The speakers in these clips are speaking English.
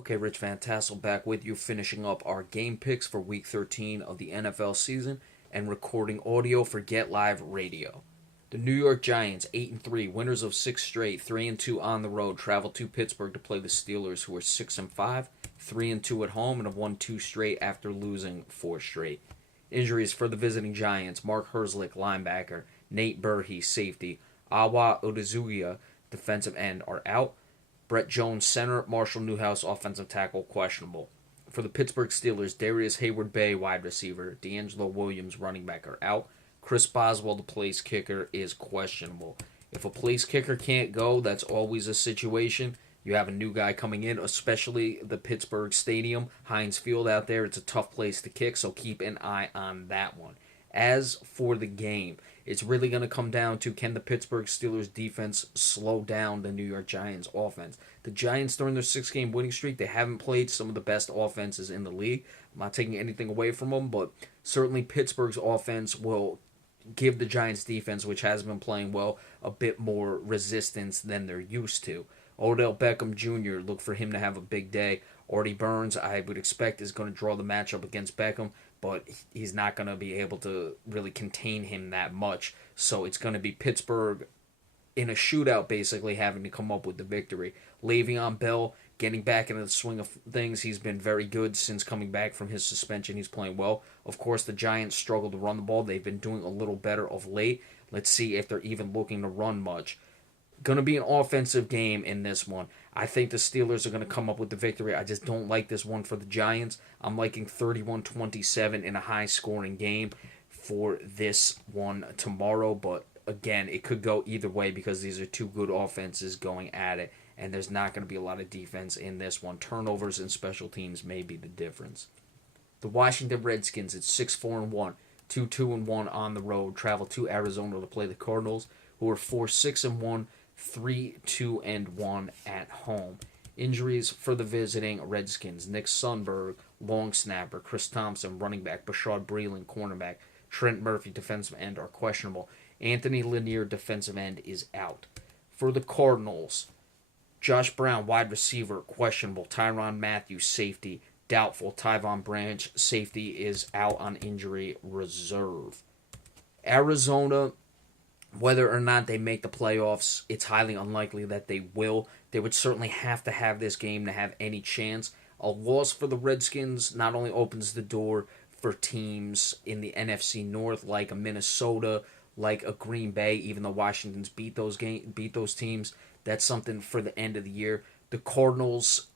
Okay, Rich Van Tassel back with you, finishing up our game picks for Week 13 of the NFL season and recording audio for Get Live Radio. The New York Giants, 8-3, winners of six straight, 3-2 on the road, travel to Pittsburgh to play the Steelers, who are 6-5, 3-2 at home, and have won two straight after losing four straight. Injuries for the visiting Giants: Mark Herzlich, linebacker; Nate Burhey, safety; Awa Oduzuya, defensive end, are out. Brett Jones, center; Marshall Newhouse, offensive tackle, questionable. For the Pittsburgh Steelers, Darius Hayward-Bay, wide receiver; D'Angelo Williams, running back, are out. Chris Boswell, the place kicker, is questionable. If a place kicker can't go, that's always a situation. You have a new guy coming in, especially the Pittsburgh Stadium, Heinz Field out there. It's a tough place to kick, so keep an eye on that one. As for the game, it's really going to come down to, can the Pittsburgh Steelers defense slow down the New York Giants offense? The Giants, during their six-game winning streak, they haven't played some of the best offenses in the league. I'm not taking anything away from them, but certainly Pittsburgh's offense will give the Giants defense, which has been playing well, a bit more resistance than they're used to. Odell Beckham Jr., look for him to have a big day. Artie Burns, I would expect, is going to draw the matchup against Beckham, but he's not going to be able to really contain him that much. So it's going to be Pittsburgh in a shootout, basically having to come up with the victory. Le'Veon Bell getting back into the swing of things. He's been very good since coming back from his suspension. He's playing well. Of course, the Giants struggle to run the ball. They've been doing a little better of late. Let's see if they're even looking to run much. Going to be an offensive game in this one. I think the Steelers are going to come up with the victory. I just don't like this one for the Giants. I'm liking 31-27 in a high-scoring game for this one tomorrow. But again, it could go either way because these are two good offenses going at it, and there's not going to be a lot of defense in this one. Turnovers and special teams may be the difference. The Washington Redskins at 6-4-1, 2-2-1 on the road, travel to Arizona to play the Cardinals, who are 4-6-1, 3-2-1 at home. Injuries for the visiting Redskins: Nick Sundberg, long snapper; Chris Thompson, running back; Bashard Breeland, cornerback; Trent Murphy, defensive end, are questionable. Anthony Lanier, defensive end, is out. For the Cardinals, Josh Brown, wide receiver, questionable. Tyrann Mathieu, safety, doubtful. Tyvon Branch, safety, is out on injury reserve. Arizona, whether or not they make the playoffs, it's highly unlikely that they will. They would certainly have to have this game to have any chance. A loss for the Redskins not only opens the door for teams in the NFC North like a Minnesota, like a Green Bay, even though Washington's beat those teams. That's something for the end of the year. The Cardinals,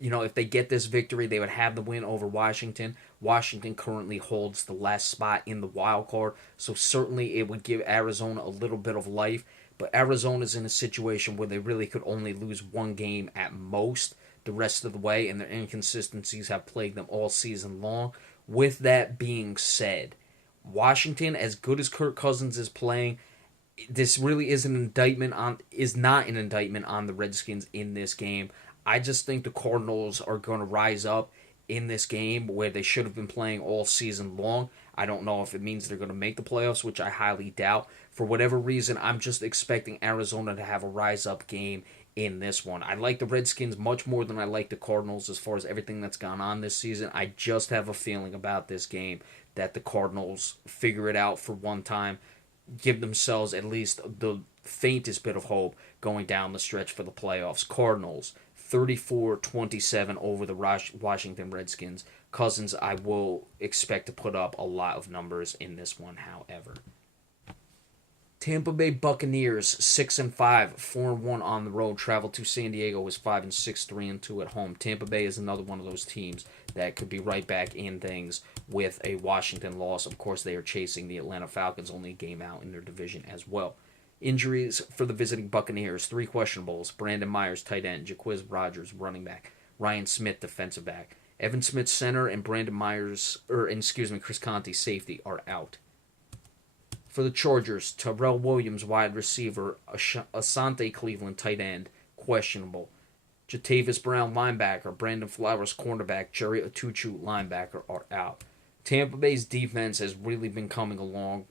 if they get this victory, they would have the win over Washington. Washington currently holds the last spot in the wild card, so certainly it would give Arizona a little bit of life. But Arizona's in a situation where they really could only lose one game at most the rest of the way, and their inconsistencies have plagued them all season long. With that being said, Washington, as good as Kirk Cousins is playing, this really is not an indictment on the Redskins in this game. I just think the Cardinals are going to rise up in this game where they should have been playing all season long. I don't know if it means they're going to make the playoffs, which I highly doubt. For whatever reason, I'm just expecting Arizona to have a rise-up game in this one. I like the Redskins much more than I like the Cardinals as far as everything that's gone on this season. I just have a feeling about this game that the Cardinals figure it out for one time, give themselves at least the faintest bit of hope going down the stretch for the playoffs. Cardinals, 34-27 over the Washington Redskins. Cousins, I will expect to put up a lot of numbers in this one, however. Tampa Bay Buccaneers, 6-5, 4-1 on the road, travel to San Diego, is 5-6, 3-2 at home. Tampa Bay is another one of those teams that could be right back in things with a Washington loss. Of course, they are chasing the Atlanta Falcons, only a game out in their division as well. Injuries for the visiting Buccaneers: 3 questionables. Brandon Myers, tight end; Jaquiz Rogers, running back; Ryan Smith, defensive back; Evan Smith, center; and Chris Conte, safety, are out. For the Chargers, Terrell Williams, wide receiver; Asante Cleveland, tight end, questionable; Jatavis Brown, linebacker; Brandon Flowers, cornerback; Jerry Atuchu, linebacker, are out. Tampa Bay's defense has really been coming along.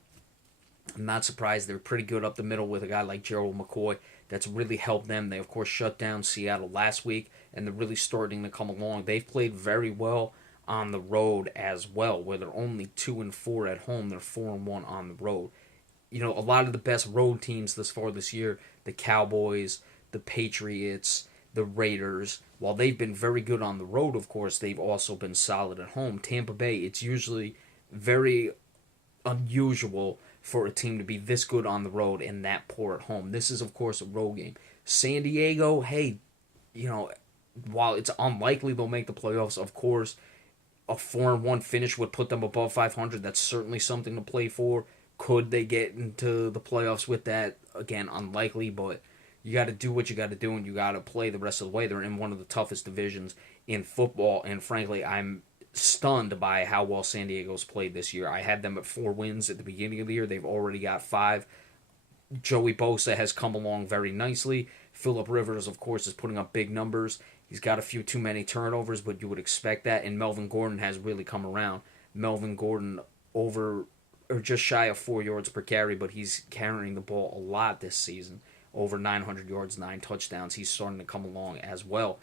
I'm not surprised. They're pretty good up the middle with a guy like Gerald McCoy. That's really helped them. They, of course, shut down Seattle last week. and they're really starting to come along. They've played very well on the road as well, where they're only 2-4 at home. They're 4-1 on the road. A lot of the best road teams thus far this year, the Cowboys, the Patriots, the Raiders, while they've been very good on the road, of course, they've also been solid at home. Tampa Bay, it's usually very unusual for a team to be this good on the road and that poor at home. This is, of course, a road game. San Diego, hey, while it's unlikely they'll make the playoffs, of course, a 4-1 finish would put them above 500. That's certainly something to play for. Could they get into the playoffs with that? Again, unlikely, but you got to do what you got to do, and you got to play the rest of the way. They're in one of the toughest divisions in football, and frankly, I'm stunned by how well San Diego's played this year. I had them at 4 wins at the beginning of the year. They've already got 5. Joey Bosa has come along very nicely. Phillip Rivers, of course, is putting up big numbers. He's got a few too many turnovers, but you would expect that. And Melvin Gordon has really come around. Melvin Gordon over or just shy of 4 yards per carry, but he's carrying the ball a lot this season. Over 900 yards, 9 touchdowns. He's starting to come along as well.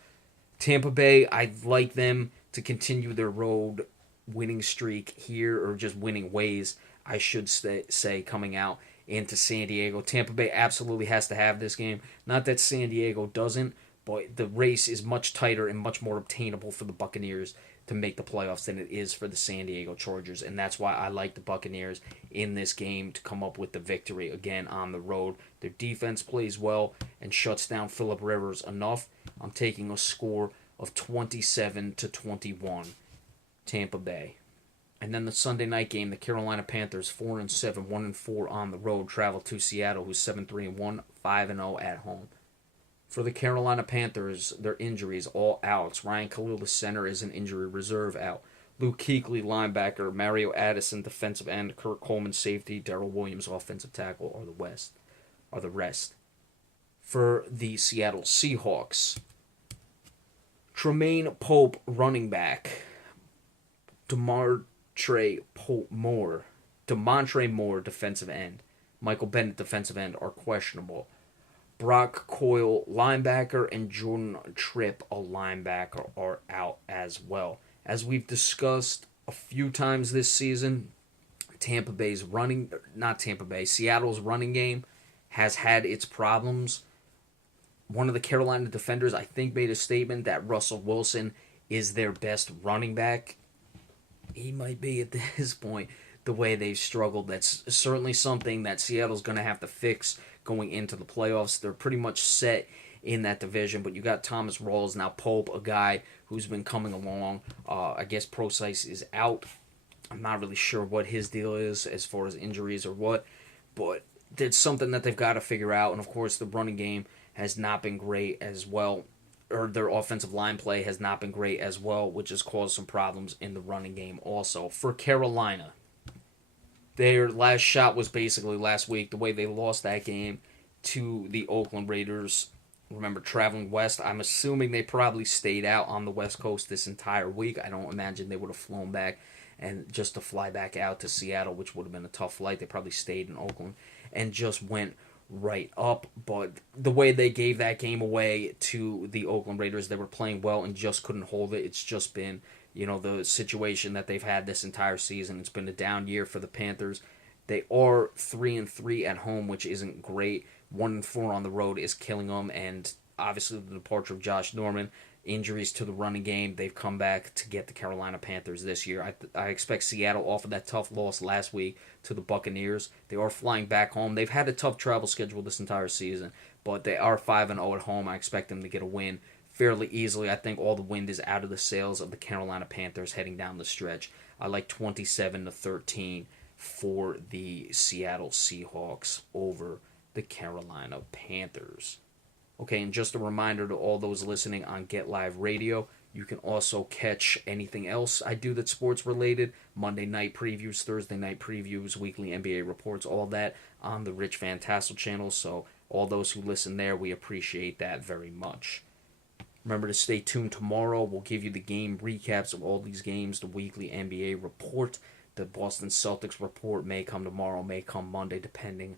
Tampa Bay, I'd like them to continue their road winning streak here, or just winning ways, I should say, coming out into San Diego. Tampa Bay absolutely has to have this game. Not that San Diego doesn't, but the race is much tighter and much more obtainable for the Buccaneers to make the playoffs than it is for the San Diego Chargers, and that's why I like the Buccaneers in this game to come up with the victory again on the road. Their defense plays well and shuts down Phillip Rivers enough. I'm taking a score of 27-21, Tampa Bay. And then the Sunday night game, the Carolina Panthers, 4-7, 1-4 on the road, travel to Seattle, who's 7-3-1, 5-0 at home. For the Carolina Panthers, their injuries all out. Ryan Khalil, the center, is an injury reserve out. Luke Kuechly, linebacker. Mario Addison, defensive end. Kurt Coleman, safety. Darrell Williams, offensive tackle, are the rest. For the Seattle Seahawks, Tremaine Pope, running back. Demontre Moore, defensive end. Michael Bennett, defensive end, are questionable. Brock Coyle, linebacker, and Jordan Tripp, a linebacker, are out as well. As we've discussed a few times this season, Seattle's running game has had its problems. One of the Carolina defenders, I think, made a statement that Russell Wilson is their best running back. He might be at this point, the way they've struggled. That's certainly something that Seattle's going to have to fix going into the playoffs. They're pretty much set in that division, but you got Thomas Rawls, now Pope, a guy who's been coming along. I guess Procise is out. I'm not really sure what his deal is as far as injuries or what, but it's something that they've got to figure out. And of course, the running game has not been great as well, or their offensive line play has not been great as well, which has caused some problems in the running game also. For Carolina, their last shot was basically last week, the way they lost that game to the Oakland Raiders. Remember, traveling west, I'm assuming they probably stayed out on the West Coast this entire week. I don't imagine they would have flown back and just to fly back out to Seattle, which would have been a tough flight. They probably stayed in Oakland and just went right up. But the way they gave that game away to the Oakland Raiders, they were playing well and just couldn't hold it. It's just been, the situation that they've had this entire season. It's been a down year for the Panthers. They are 3-3 at home, which isn't great. 1-4 on the road is killing them, and obviously the departure of Josh Norman, injuries to the running game, they've come back to get the Carolina Panthers this year. I expect Seattle off of that tough loss last week to the Buccaneers. They are flying back home. They've had a tough travel schedule this entire season, but they are 5-0 at home. I expect them to get a win fairly easily. I think all the wind is out of the sails of the Carolina Panthers heading down the stretch. I like 27-13 for the Seattle Seahawks over the Carolina Panthers. Okay, and just a reminder to all those listening on Get Live Radio, you can also catch anything else I do that's sports related. Monday night previews, Thursday night previews, weekly NBA reports, all that on the Rich Van Tassel channel. So all those who listen there, we appreciate that very much. Remember to stay tuned tomorrow. We'll give you the game recaps of all these games, the weekly NBA report. The Boston Celtics report may come tomorrow, may come Monday, depending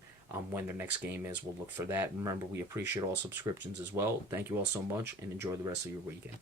when their next game is. We'll look for that. Remember, we appreciate all subscriptions as well. Thank you all so much, and enjoy the rest of your weekend.